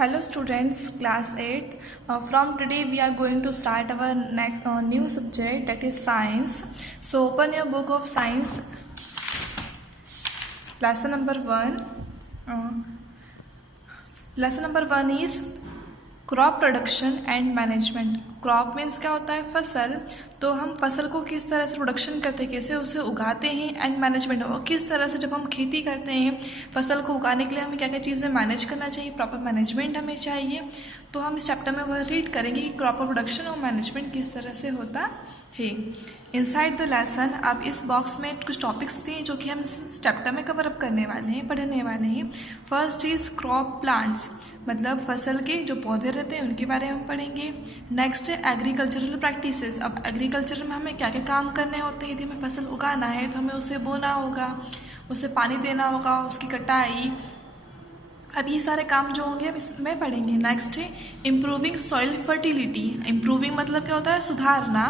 Hello students, class 8th. From today we are going to start our next new subject, that is science. So open your book of science, lesson number 1. Lesson number 1 is crop production and management. Crop means क्या होता है? फसल। तो हम फसल को किस तरह से प्रोडक्शन करते हैं, कैसे उसे उगाते हैं, एंड मैनेजमेंट, और किस तरह से जब हम खेती करते हैं फसल को उगाने के लिए हमें क्या क्या चीज़ें मैनेज करना चाहिए, प्रॉपर मैनेजमेंट हमें चाहिए। तो हम इस चैप्टर में वह रीड करेंगे कि क्रॉप प्रोडक्शन और मैनेजमेंट किस तरह से होता है। इनसाइड द लेसन अब इस बॉक्स में कुछ टॉपिक्स दिए जो कि हम इस चैप्टर में कवर अप करने वाले हैं, पढ़ने वाले हैं। फर्स्ट इज क्रॉप प्लांट्स, मतलब फसल के जो पौधे रहते हैं उनके बारे में हम पढ़ेंगे। नेक्स्ट है एग्रीकल्चरल प्रैक्टिसेस। अब एग्रीकल्चर में हमें क्या क्या काम करने होते हैं। यदि हमें फसल उगाना है तो हमें उसे बोना होगा, उसे पानी देना होगा, उसकी कटाई, अब ये सारे काम जो होंगे अब इसमें पढ़ेंगे। नेक्स्ट है इम्प्रूविंग सॉइल फर्टिलिटी। इम्प्रूविंग मतलब क्या होता है? सुधारना,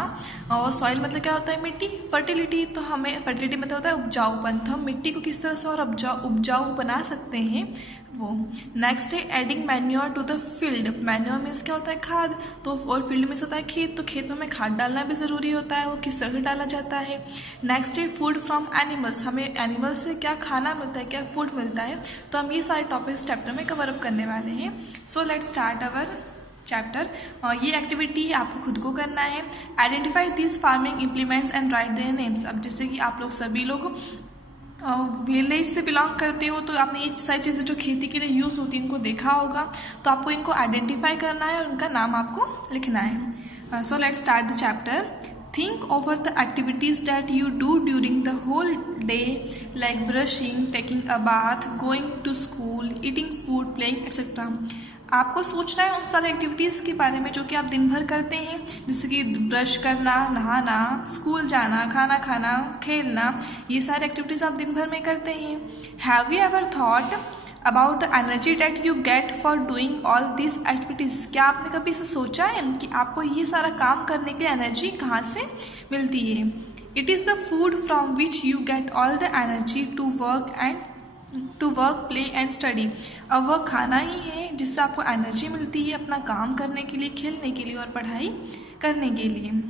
और सॉइल मतलब क्या होता है? मिट्टी। फर्टिलिटी तो हमें फर्टिलिटी मतलब होता है उपजाऊपन, तो हम मिट्टी को किस तरह से और उपजाऊ बना सकते हैं वो। नेक्स्ट है adding manure to the field. Manure means क्या होता है? खाद। तो और फील्ड मीन्स होता है खेत, तो खेत में हमें खाद डालना भी ज़रूरी होता है, वो किस तरह से डाला जाता है। नेक्स्ट है फूड फ्रॉम एनिमल्स। हमें एनिमल्स से क्या खाना मिलता है, क्या फूड मिलता है। तो हम ये सारे टॉपिक्स चैप्टर में कवर अप करने वाले हैं। So let's start our chapter. ये एक्टिविटी आपको खुद को करना है। Identify this farming implements and right their names. अब जैसे कि आप लोग सभी लोग विलेज से बिलोंग करते हो तो आपने ये सारी चीज़ें जो खेती के लिए यूज़ होती है इनको देखा होगा, तो आपको इनको आइडेंटिफाई करना है और उनका नाम आपको लिखना है। So let's start the chapter. Think over the activities that you do during the whole day, like brushing, taking a bath, going to school, eating food, playing, etc. आपको सोचना है उन सारे एक्टिविटीज़ के बारे में जो कि आप दिन भर करते हैं, जैसे कि ब्रश करना, नहाना, स्कूल जाना, खाना खाना, खेलना, ये सारे एक्टिविटीज़ आप दिन भर में करते हैं। Have you ever thought about the energy date you get for doing all this activities. क्या आपने कभी इसे सोचा है कि आपको ये सारा काम करने के लिए एनर्जी कहाँ से मिलती है? It is the food from which you get all the energy to work play and study. अब वह खाना ही है जिससे आपको एनर्जी मिलती है अपना काम करने के लिए, खेलने के लिए और पढ़ाई करने के लिए।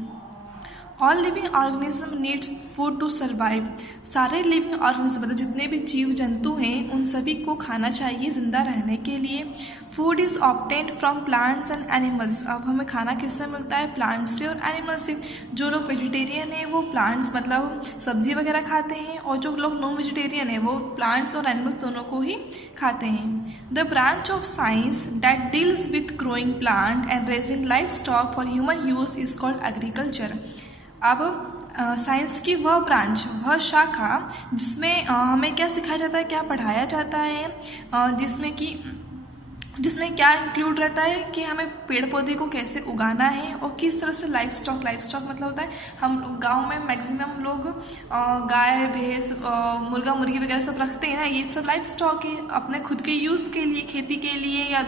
All living organism needs food to survive. सारे लिविंग ऑर्गेनिज्म मतलब जितने भी जीव जंतु हैं उन सभी को खाना चाहिए ज़िंदा रहने के लिए। Food is obtained from plants and animals. अब हमें खाना किससे मिलता है? प्लांट्स से और एनिमल्स से। जो लोग वेजिटेरियन हैं वो प्लांट्स मतलब सब्जी वगैरह खाते हैं, और जो लोग नॉन वेजिटेरियन हैं वो प्लांट्स और एनिमल्स दोनों को ही खाते हैं। The branch of science that deals with growing plant and raising life stock for human use is called agriculture. अब साइंस की वह ब्रांच, वह शाखा जिसमें हमें क्या सिखाया जाता है, क्या पढ़ाया जाता है, जिसमें क्या इंक्लूड रहता है कि हमें पेड़ पौधे को कैसे उगाना है और किस तरह से लाइफ स्टॉक मतलब होता है हम गांव में मैक्सिमम लोग गाय भैंस मुर्गा मुर्गी वगैरह सब रखते हैं ना, ये सब लाइफ स्टॉक है अपने खुद के यूज़ के लिए, खेती के लिए या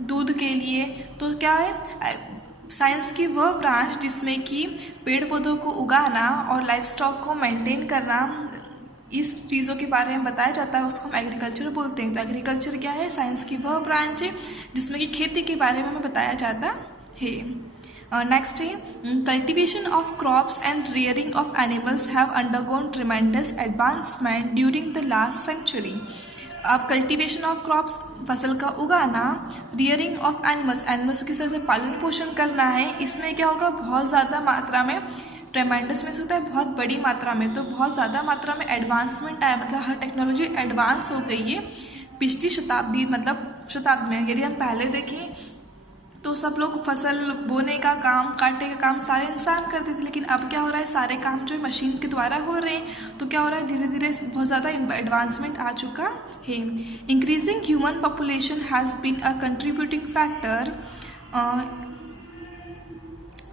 दूध के लिए। तो क्या है साइंस की वह ब्रांच जिसमें कि पेड़ पौधों को उगाना और लाइफ स्टॉक को मेंटेन करना, इस चीज़ों के बारे में बताया जाता है, उसको हम एग्रीकल्चर बोलते हैं। तो एग्रीकल्चर क्या है? साइंस की वह ब्रांच है जिसमें कि खेती के बारे में हमें बताया जाता है। नेक्स्ट है cultivation of crops and rearing of animals have undergone tremendous advancement during the last century. अब कल्टीवेशन ऑफ क्रॉप्स फसल का उगाना, रियरिंग ऑफ एनिमल्स किस तरह से पालन पोषण करना है, इसमें क्या होगा? बहुत ज़्यादा मात्रा में, ट्रेमेंडस मीन्स होता है बहुत बड़ी मात्रा में, तो बहुत ज़्यादा मात्रा में एडवांसमेंट आया, मतलब हर टेक्नोलॉजी एडवांस हो गई है पिछली शताब्दी में। यदि हम पहले देखें तो सब लोग फसल बोने का काम, काटने का काम सारे इंसान करते थे, लेकिन अब क्या हो रहा है? सारे काम जो है मशीन के द्वारा हो रहे हैं। तो क्या हो रहा है? धीरे धीरे बहुत ज़्यादा एडवांसमेंट आ चुका है। Increasing human population has been a contributing factor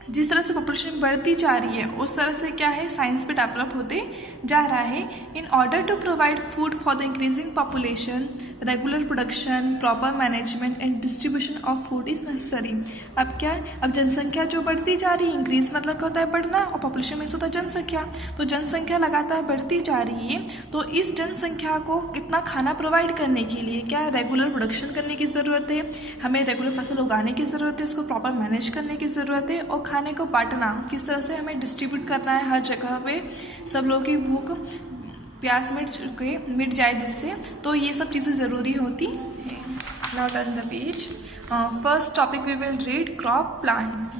जिस तरह से पॉपुलेशन बढ़ती जा रही है उस तरह से क्या है साइंस भी डेवलप होते जा रहा है। In order to provide food for the increasing population regular production proper management and distribution of food is necessary. अब क्या है, अब जनसंख्या जो बढ़ती जा रही है, इंक्रीज मतलब क्या होता है बढ़ना, और पॉपुलेशन मीन्स होता है जनसंख्या। तो जनसंख्या लगातार बढ़ती जा रही है, तो इस जनसंख्या को कितना खाना प्रोवाइड करने के लिए क्या है रेगुलर प्रोडक्शन करने की ज़रूरत है, हमें रेगुलर फसल उगाने की ज़रूरत है, इसको प्रॉपर मैनेज करने की ज़रूरत है, और खाने को बांटना किस तरह से हमें डिस्ट्रीब्यूट करना है हर जगह पे, सब लोगों की भूख प्यास मिट जाए जिससे, तो ये सब चीज़ें ज़रूरी होती है। Now turn the page. First topic we will read crop plants.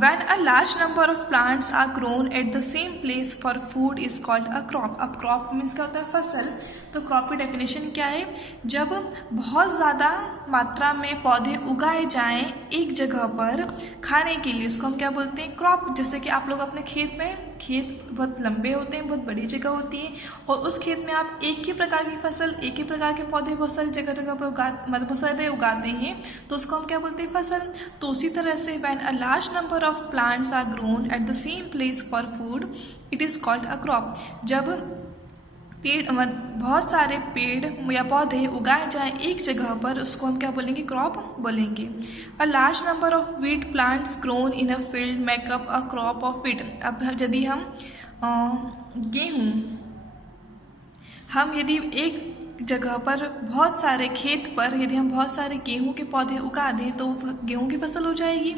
When a large number of plants are grown at the same place for food is called a crop। अब crop means क्या होता है फसल। तो crop की definition क्या है, जब बहुत ज़्यादा मात्रा में पौधे उगाए जाएं एक जगह पर खाने के लिए, उसको हम क्या बोलते हैं क्रॉप। जैसे कि आप लोग अपने खेत में, खेत बहुत लंबे होते हैं, बहुत बड़ी जगह होती है, और उस खेत में आप एक ही प्रकार की फसल, एक ही प्रकार के पौधे बहुत सारी जगह जगह पर मतलब बहुत सारे उगाते हैं, तो उसको हम क्या बोलते हैं फसल। तो उसी तरह से when a large number of plants are grown at the same place for food it is called a crop. जब पेड़ बहुत सारे पेड़ या पौधे उगाए जाएं एक जगह पर, उसको हम क्या बोलेंगे क्रॉप बोलेंगे। अ large number of wheat plants grown in a field makeup a crop of wheat. अब यदि हम गेहूँ, हम यदि एक जगह पर बहुत सारे खेत पर यदि हम बहुत सारे गेहूं के पौधे उगा दें तो गेहूं की फसल हो जाएगी।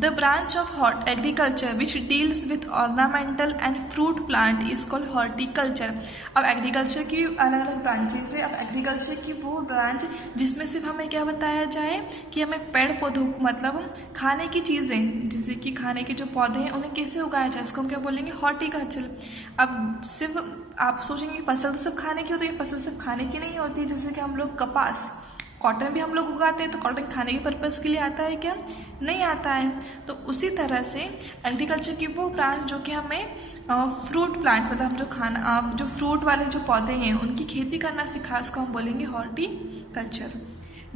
The branch of hot agriculture which deals with ornamental and fruit plant is called horticulture. अब एग्रीकल्चर की अलग अलग ब्रांचेस है। अब एग्रीकल्चर की वो ब्रांच जिसमें सिर्फ हमें क्या बताया जाए कि हमें पेड़ पौधों मतलब खाने की चीज़ें, जैसे कि खाने के जो पौधे हैं उन्हें कैसे उगाया जाए, उसको हम क्या बोलेंगे हॉर्टिकल्चर। अब सिर्फ आप सोचेंगे फसल तो सिर्फ खाने की होती है, फसल सिर्फ खाने की नहीं होती। जैसे कि हम लोग कपास, कॉटन भी हम लोग उगाते हैं, तो कॉटन खाने के पर्पज़ के लिए आता है क्या, नहीं आता है। तो उसी तरह से एग्रीकल्चर की वो ब्रांच जो कि हमें फ्रूट प्लांट मतलब हम जो खाना जो फ्रूट वाले जो पौधे हैं उनकी खेती करना सिखाए, उसको हम बोलेंगे हॉर्टिकल्चर।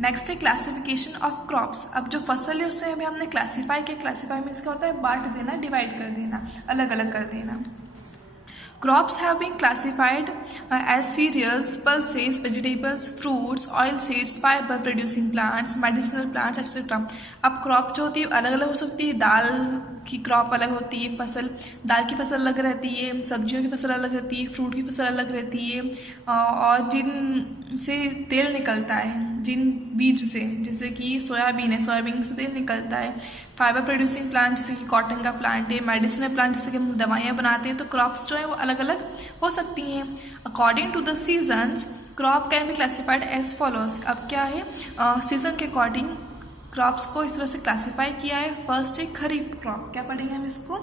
नेक्स्ट है क्लासिफिकेशन ऑफ क्रॉप्स। अब जो फसल है उससे हमें हमने क्लासीफाई किया। क्लासीफाई मीन्स क्या होता है बांट देना, डिवाइड कर देना, अलग अलग कर देना। Crops have been classified as cereals, pulses, vegetables, fruits, oilseeds, fiber producing plants, medicinal plants, etc. अब क्रॉप जो होती है अलग अलग हो सकती है। दाल की क्रॉप अलग होती है, फसल दाल की फसल अलग रहती है, सब्जियों की फसल अलग रहती है, फ्रूट की फसल अलग रहती है, और जिन से तेल निकलता है, जिन बीज से, जैसे कि सोयाबीन है, सोयाबीन से तेल निकलता है। फाइबर प्रोड्यूसिंग प्लांट जैसे कि कॉटन का प्लांट है, मेडिसिनल प्लांट जैसे कि हम दवाइयाँ बनाते हैं। तो क्रॉप्स जो है वो अलग अलग हो सकती हैं। According to the seasons crop can be classified as follows. अब क्या है सीजन के अकॉर्डिंग क्रॉप्स को इस तरह से क्लासीफाई किया है। फर्स्ट है खरीफ क्रॉप। क्या पढ़ेंगे हम इसको,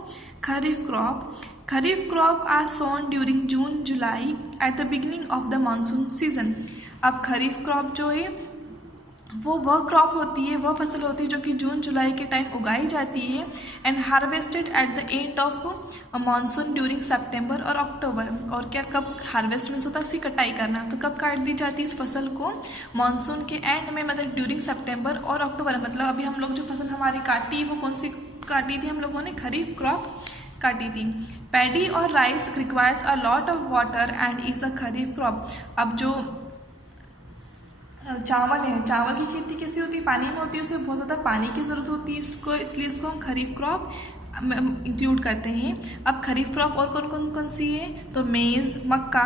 kharif crop. Kharif crop are sown during June July at the beginning of the monsoon season. अब खरीफ क्रॉप जो है वह क्रॉप होती है, वह फसल होती है जो कि जून जुलाई के टाइम उगाई जाती है and harvested at the end of monsoon during September और अक्टूबर। और क्या कब हार्वेस्ट मीन्स होता है उसकी कटाई करना, तो कब काट दी जाती है इस फसल को, मानसून के एंड में, मतलब ड्यूरिंग सितंबर और अक्टूबर। मतलब अभी हम लोग जो फसल हमारी काटी वो कौन सी काटी थी, हम लोगों ने खरीफ क्रॉप काटी थी। पैडी और rice requires a lot of water and is a kharif crop. अब जो चावल है, चावल की खेती कैसी होती है, पानी में होती है, उसे बहुत ज़्यादा पानी की ज़रूरत होती है इसको, इसलिए इसको हम खरीफ क्रॉप इंक्लूड करते हैं। अब खरीफ क्रॉप और कौन सी है, तो मेज़, मक्का,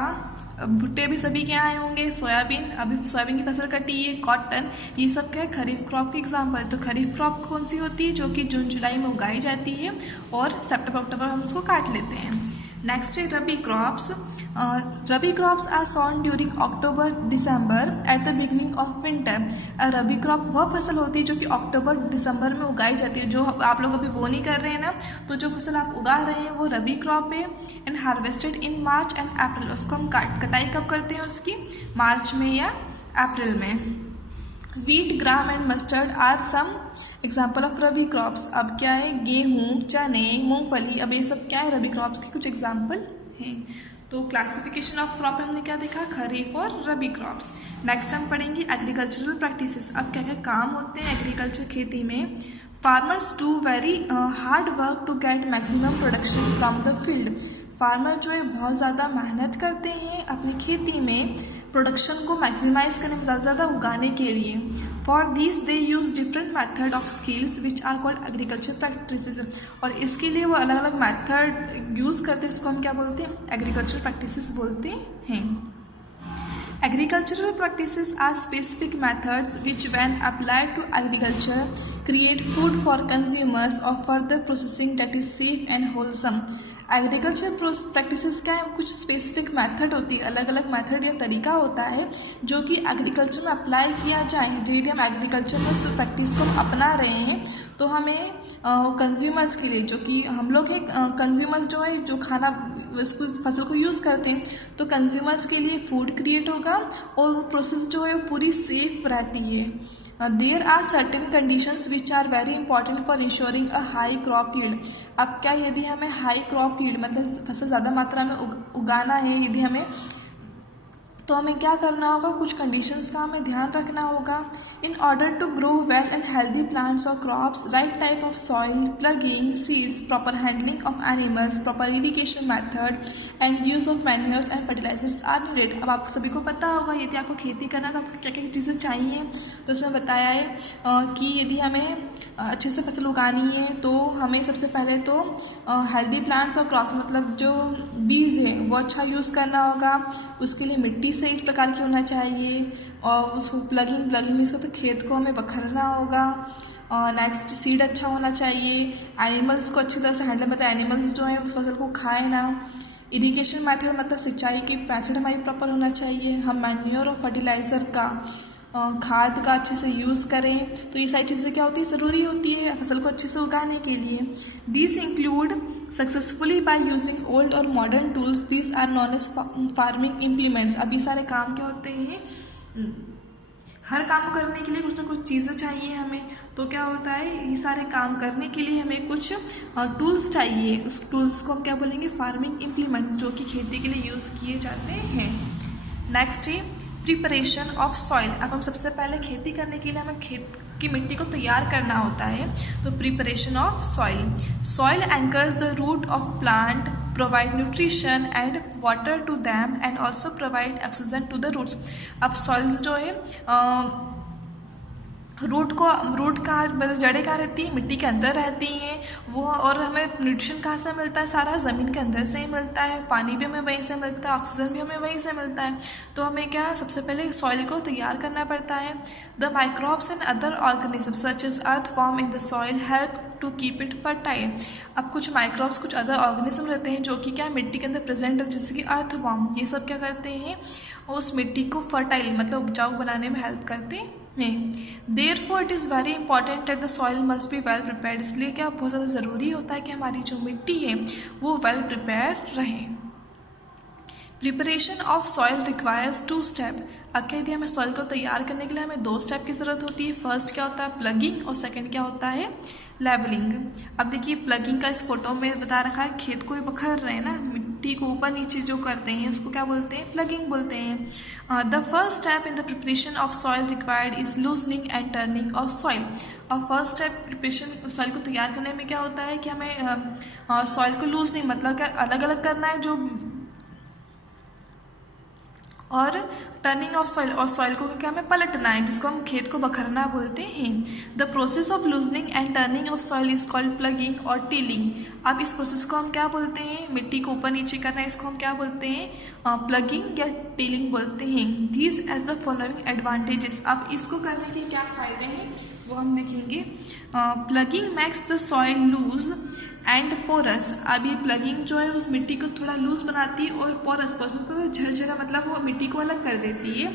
भुट्टे भी सभी के आए होंगे, सोयाबीन, अभी सोयाबीन की फसल कटी है, कॉटन, ये सब क्या है खरीफ क्रॉप के एग्जाम्पल है। तो खरीफ क्रॉप कौन सी होती है, जो कि जून जुलाई में उगाई जाती है और सितंबर अक्टूबर हम उसको काट लेते हैं। नेक्स्ट है rabi crops. Rabi crops are sown during October December at the beginning of winter. Rabi crop वह फसल होती है जो कि अक्टूबर दिसंबर में उगाई जाती है। जो आप लोग अभी बोनी कर रहे हैं ना, तो जो फसल आप उगा रहे हैं वो रबी क्रॉप है and harvested in March and April. उसको हम कटाई कब करते हैं उसकी, मार्च में या अप्रैल में। Wheat, gram and mustard are some example of rabi crops. अब क्या है, गेहूँ, चने, मूंगफली, अब ये सब क्या है रबी क्रॉप्स के कुछ एग्जाम्पल हैं। तो क्लासिफिकेशन ऑफ क्रॉप हमने क्या देखा, खरीफ और रबी क्रॉप्स। नेक्स्ट हम पढ़ेंगे एग्रीकल्चरल प्रैक्टिसेस। अब क्या क्या काम होते हैं एग्रीकल्चर खेती में। Farmers do very hard work to get maximum production from the field. Farmer जो है बहुत ज़्यादा मेहनत करते हैं अपनी खेती में प्रोडक्शन को मैक्सिमाइज करने में, ज़्यादा ज़्यादा उगाने के लिए। For this they use different method of skills which are called agriculture practices. और इसके लिए वो अलग अलग मैथड यूज़ करते हैं, इसको हम क्या बोलते हैं, एग्रीकल्चर प्रैक्टिसेस बोलते हैं। Agricultural practices are specific methods which, when applied to agriculture, create food for consumers or further processing that is safe and wholesome. Agriculture practices क्या है, कुछ स्पेसिफिक मेथड होती है, अलग अलग मेथड या तरीका होता है जो कि एग्रीकल्चर में अप्लाई किया जाए। यदि हम एग्रीकल्चर में उस प्रैक्टिस को अपना रहे हैं तो हमें कंज्यूमर्स के लिए, जो कि हम लोग हैं कंज्यूमर्स जो है, जो खाना उसको फसल को यूज़ करते हैं, तो कंज्यूमर्स के लिए फूड क्रिएट होगा और वो प्रोसेस जो है वो पूरी सेफ रहती है। There are certain conditions which are very important for insuring a high crop yield. अब क्या, यदि हमें हाई क्रॉप यील्ड मतलब फसल ज़्यादा मात्रा में उगाना है, यदि हमें, तो हमें क्या करना होगा, कुछ कंडीशंस का हमें ध्यान रखना होगा। In order to grow well and healthy plants और crops, right type of soil, ploughing seeds, proper handling of animals, proper irrigation method and use of manures and fertilizers are needed. अब आप सभी को पता होगा यदि आपको खेती करना है तो आपको क्या क्या चीज़ें चाहिए, तो उसमें बताया है कि यदि हमें अच्छे से फसल उगानी है तो हमें सबसे पहले तो हेल्दी प्लांट्स और क्रॉप्स मतलब जो बीज है वो अच्छा यूज़ करना होगा। उसके लिए मिट्टी से एक प्रकार की होना चाहिए और उसको प्लगिंग मीन्स तो खेत को हमें बखरना होगा। नेक्स्ट सीड अच्छा होना चाहिए। एनिमल्स को अच्छी तरह से हैंडल, मतलब एनिमल्स जो हैं उस फसल को खाएं ना। इरिगेशन मेथड मतलब सिंचाई की मेथड हमारी प्रॉपर होना चाहिए। हम मैन्योर और फर्टिलाइज़र का खाद का अच्छे से यूज़ करें। तो ये सारी चीज़ें क्या होती है, ज़रूरी होती है फसल को अच्छे से उगाने के लिए। This include successfully by using old और modern tools, this are known as farming implements. अब ये सारे काम क्या होते हैं, हर काम करने के लिए कुछ ना कुछ चीज़ें चाहिए हमें। तो क्या होता है, ये सारे काम करने के लिए हमें कुछ टूल्स चाहिए। उस टूल्स को हम क्या बोलेंगे, फार्मिंग इम्प्लीमेंट्स, जो कि खेती के लिए यूज़ किए जाते हैं। नेक्स्ट है प्रिपरेशन ऑफ सॉइल। अब हम सबसे पहले खेती करने के लिए हमें खेत की मिट्टी को तैयार करना होता है, तो preparation of soil. Soil anchors the root of plant, provide nutrition and water to them and also provide oxygen to the roots. अब सॉइल्स जो है रूट का मतलब जड़ें कहाँ रहती हैं, मिट्टी के अंदर रहती हैं वो, और हमें न्यूट्रिशन कहाँ से मिलता है, सारा ज़मीन के अंदर से ही मिलता है। पानी भी हमें वहीं से मिलता है, ऑक्सीजन भी हमें वहीं से मिलता है। तो हमें क्या, सबसे पहले सॉइल को तैयार करना पड़ता है। The microbes and other organism such as earthworm in the soil help to keep it fertile. अब कुछ माइक्रोब्स, कुछ अदर ऑर्गेनिज्म रहते हैं जो कि क्या मिट्टी के अंदर प्रेजेंट है, जैसे कि अर्थवॉर्म, ये सब क्या करते हैं, उस मिट्टी को फर्टाइल मतलब उपजाऊ बनाने में हेल्प करते हैं। Therefore it is very important that the soil must be well prepared। इसलिए क्या बहुत ज़्यादा ज़रूरी होता है कि हमारी जो मिट्टी है वो वेल प्रिपेयर रहे। Preparation of soil requires 2 step. अब क्या, यदि हमें सॉइल को तैयार करने के लिए हमें 2 स्टेप की ज़रूरत होती है। फर्स्ट क्या होता है, प्लगिंग, और सेकंड क्या होता है, लेवलिंग। अब देखिए प्लगिंग का इस फोटो में बता रखा है, खेत को ही बखर रहे हैं ना, मिट्टी को ऊपर नीचे जो करते हैं उसको क्या बोलते हैं, प्लगिंग बोलते हैं। The first step in the preparation of soil required is loosening and turning of soil. और फर्स्ट स्टेप प्रिपरेशन सॉइल को तैयार करने में क्या होता है कि हमें सॉइल को लूजनिंग मतलब क्या अलग अलग करना है, जो और टर्निंग ऑफ सॉइल, और सॉइल को क्या हमें पलटना है, जिसको हम खेत को बखरना बोलते हैं। The process of loosening and turning of soil is called plugging और टीलिंग। अब इस प्रोसेस को हम क्या बोलते हैं, मिट्टी को ऊपर नीचे करना है, इसको हम क्या बोलते हैं, प्लगिंग या टीलिंग बोलते हैं। These as the following advantages. अब इसको करने के क्या फ़ायदे हैं वो हम देखेंगे। Ploughing makes the soil loose and porous. अब ये प्लगिंग जो है उस मिट्टी को थोड़ा लूज बनाती है और पोरस मतलब झरझरा मतलब वो मिट्टी को अलग कर देती है।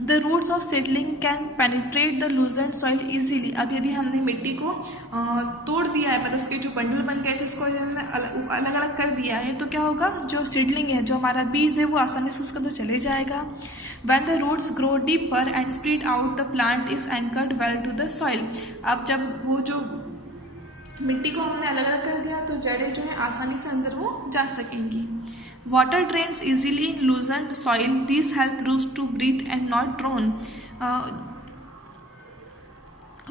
The roots of seedling can penetrate the loosened soil easily. अब यदि हमने मिट्टी को तोड़ दिया है, मतलब उसके जो बंडल बन गए थे उसको हमने अलग अलग कर दिया है, तो क्या होगा, जो सीडलिंग है, जो हमारा बीज है, वो आसानी से उसके अंदर चले जाएगा। When the roots grow deeper and spread out, the plant is anchored well to the soil। अब जब वो जो मिट्टी को हमने अलग अलग कर दिया तो जड़ें जो है आसानी से अंदर वो जा सकेंगी। Water drains easily in loosened soil, this help roots to breathe and not drown.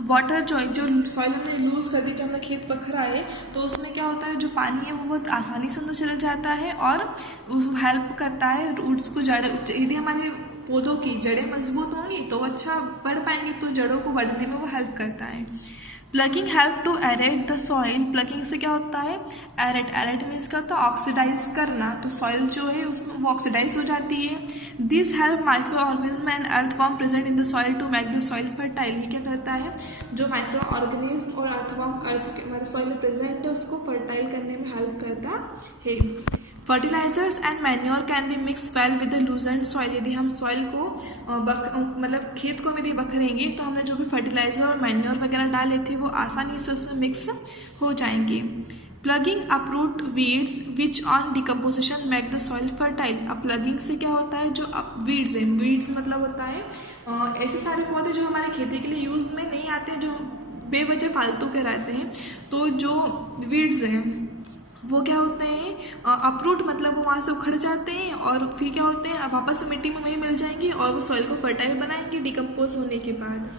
Water जो सॉइल हमने लूज़ कर दी, जब हमारा खेत पखरा है तो उसमें क्या होता है, जो पानी है वो बहुत आसानी से अंदर चला जाता है और उसको हेल्प करता है रूट्स को, जड़, यदि हमारे पौधों की जड़ें मजबूत होंगी तो अच्छा बढ़ पाएंगे, तो जड़ों को बढ़ने में वो हेल्प करता है। Ploughing help to aerate the soil, ploughing से क्या होता है, एरेट मीन्स क्या होता है, ऑक्सीडाइज करना, तो सॉइल जो है उसमें वो ऑक्सीडाइज हो जाती है। This help micro organism and earthworm present in the soil to make the soil fertile. ये क्या करता है, जो माइक्रो ऑर्गेनिज्म और अर्थवॉर्म अर्थ के हमारे सॉइल में प्रेजेंट है उसको फर्टाइल करने में हेल्प करता है। Fertilizers and manure can be mix well with the loosened soil, यदि हम सॉइल को मतलब खेत को यदि बखरेंगे तो हमने जो भी फर्टिलाइजर और मैन्योर वगैरह डाले थे वो आसानी से उसमें मिक्स हो जाएंगे। Plugging uproot weeds which on decomposition make the soil fertile. अब प्लगिंग से क्या होता है, जो वीड्स हैं, वीड्स मतलब होता है ऐसे सारे पौधे जो हमारे खेती के लिए यूज़ में नहीं आते, जो बेवजह फालतू के रहते हैं, तो जो वीड्स हैं वो क्या होते हैं, अपरूट मतलब वो वहाँ से उखड़ जाते हैं और फिर क्या होते हैं, वापस से मिट्टी में वहीं मिल जाएंगे और वो सॉइल को फर्टाइल बनाएंगे डिकम्पोज होने के बाद।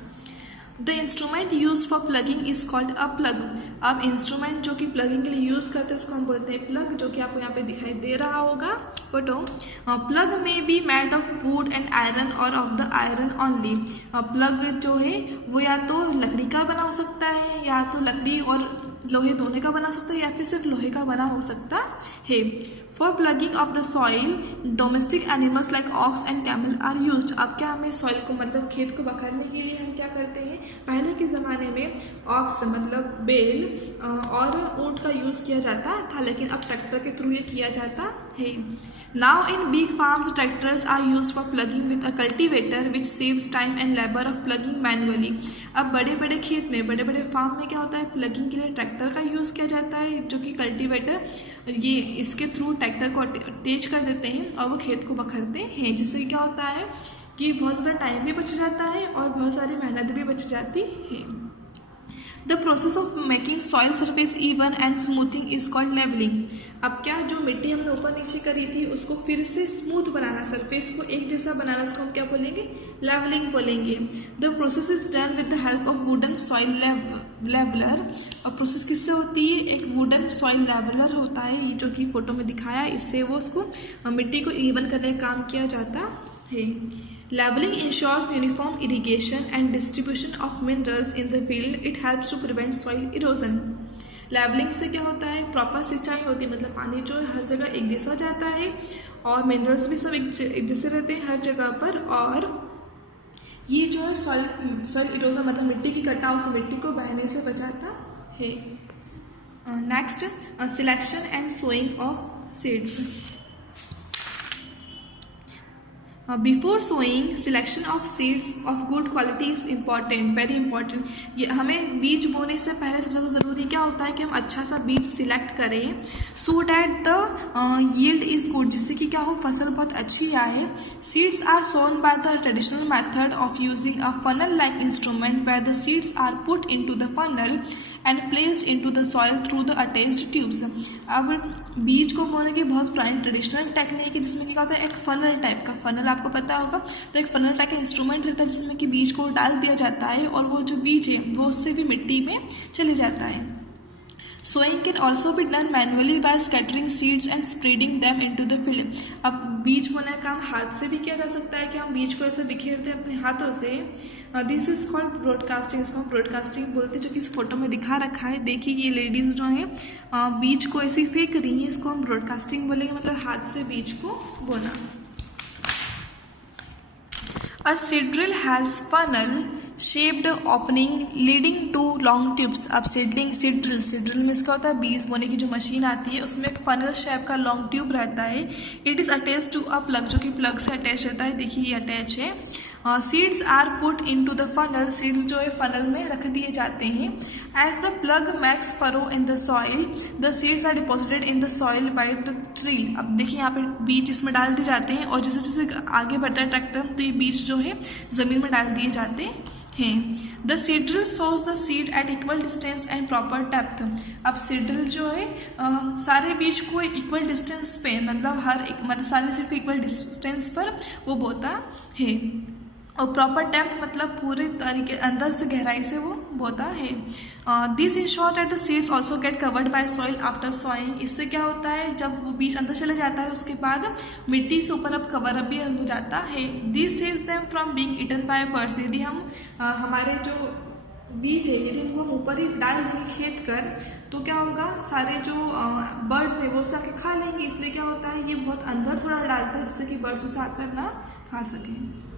The instrument use for plugging is called a plug. अब इंस्ट्रूमेंट जो कि प्लगिंग के लिए यूज़ करते हैं उसको हम बोलते हैं प्लग, जो कि आपको यहाँ पे दिखाई दे रहा होगा photo. Plough may be made of wood and iron or of the iron only. Plough जो है वो या तो लकड़ी का बना हो सकता है, या तो लकड़ी और लोहे दोनों का बना सकता है, या फिर सिर्फ लोहे का बना हो सकता है। For ploughing of the soil domestic animals like ox and camel are used. अब क्या हमें सॉइल को मतलब खेत को बखरने के लिए हम क्या करते हैं, पहले के ज़माने में ऑक्स मतलब बैल और ऊंट का यूज़ किया जाता था, लेकिन अब ट्रैक्टर के थ्रू ये किया जाता है। Now in big farms tractors are used for plugging with a cultivator which saves time and labor of plugging manually। अब बड़े बड़े खेत में, बड़े बड़े फार्म में क्या होता है, प्लगिंग के लिए ट्रैक्टर का यूज़ किया जाता है, जो कि कल्टीवेटर ये इसके थ्रू ट्रैक्टर को तेज कर देते हैं और वो खेत को बखरते हैं, जिससे क्या होता है कि बहुत ज़्यादा टाइम भी बच जाता है और बहुत सारी मेहनत भी बच जाती है। The process of making soil surface even and smoothing is called levelling. अब क्या, जो मिट्टी हमने ऊपर नीचे करी थी उसको फिर से स्मूथ बनाना, सरफेस को एक जैसा बनाना, उसको हम क्या बोलेंगे, लेवलिंग बोलेंगे। The process is done with the help of wooden soil leveller. और प्रोसेस किससे होती है, एक वुडन सॉइल लेवलर होता है, ये जो कि फोटो में दिखाया, इससे वो उसको मिट्टी को इवन करने का काम किया जाता है। Leveling ensures uniform irrigation and distribution of minerals in the field. It helps to prevent soil erosion. Levelling से क्या होता है, प्रॉपर सिंचाई होती है, मतलब पानी जो है हर जगह एक जैसा जाता है और मिनरल्स भी सब एक जैसे रहते हैं हर जगह पर, और ये जो है सॉइल इरोजन मतलब मिट्टी की कटाव से मिट्टी को बहने से बचाता है। Next, selection and sowing of seeds. Before sowing selection of seeds of good quality is important, very important. ये हमें बीज बोने से पहले सबसे ज़्यादा ज़रूरी क्या होता है कि हम अच्छा सा बीज सिलेक्ट करें, so that the yield is good, जिससे कि क्या हो, फसल बहुत अच्छी आए। Seeds are sown by the traditional method of using a funnel like instrument where the seeds are put into the funnel and placed into the soil through the attached tubes. अब बीज को बोने की बहुत पुरानी ट्रेडिशनल टेक्निक है, जिसमें क्या होता है, एक फनल टाइप का, फनल आपको पता होगा, तो एक फनल टाइप का इंस्ट्रूमेंट रहता है जिसमें कि बीज को डाल दिया जाता है और वो जो बीज है वो उससे भी मिट्टी में चले जाता है। Sowing can also be done manually by scattering seeds and spreading them into the field। अब बीज बोने का काम हाथ से भी किया जा सकता है कि हम बीज को ऐसे बिखेरते हैं अपने हाथों से। दिस इज कॉल्ड ब्रॉडकास्टिंग, इसको हम ब्रॉडकास्टिंग बोलते हैं, जो कि इस फोटो में दिखा रखा है। देखिए ये लेडीज़ जो हैं बीज को ऐसे फेंक रही हैं, इसको हम ब्रॉडकास्टिंग बोलेंगे, मतलब हाथ से बीज को बोना। A seed drill has funnel shaped opening leading to long tubes। अब सीड ड्रिल में इसका होता है बीज बोने की जो मशीन आती है, उसमें एक फनल शेप का लॉन्ग ट्यूब रहता है। It is attach to a plug, जो कि प्लग से अटैच रहता है, देखिए ये अटैच है। Seeds are put into the funnel, seeds जो है फनल में रख दिए जाते हैं। As the plug makes furrow in the soil the seeds are deposited in the soil by the drill. अब देखिए यहाँ पे बीज इसमें डाल दिए जाते हैं और जैसे जैसे आगे बढ़ता है ट्रैक्टर तो ये बीज जो है ज़मीन में डाल दिए जाते हैं। The seed drill sows the seed at equal distance and proper depth. अब सीड्रिल जो है सारे बीज को इक्वल डिस्टेंस पे, मतलब सारे सीड को इक्वल डिस्टेंस पर वो बोता है, और प्रॉपर डेप्थ मतलब पूरे तरीके अंदर से गहराई से वो बोता है। This ensure that the seeds also get covered by soil after sawing. इससे क्या होता है, जब वो बीज अंदर चले जाता है उसके बाद मिट्टी से ऊपर अब कवर अप भी हो जाता है। This saves them from being eaten by birds. यदि हम हमारे जो बीज है यदि हमको हम ऊपर ही डाल देंगे खेत कर, तो क्या होगा, सारे जो बर्ड्स है वो उससे आके खा लेंगे। इसलिए क्या होता है, ये बहुत अंदर थोड़ा डालता है जिससे कि बर्ड्स उसे आकर ना खा सकें।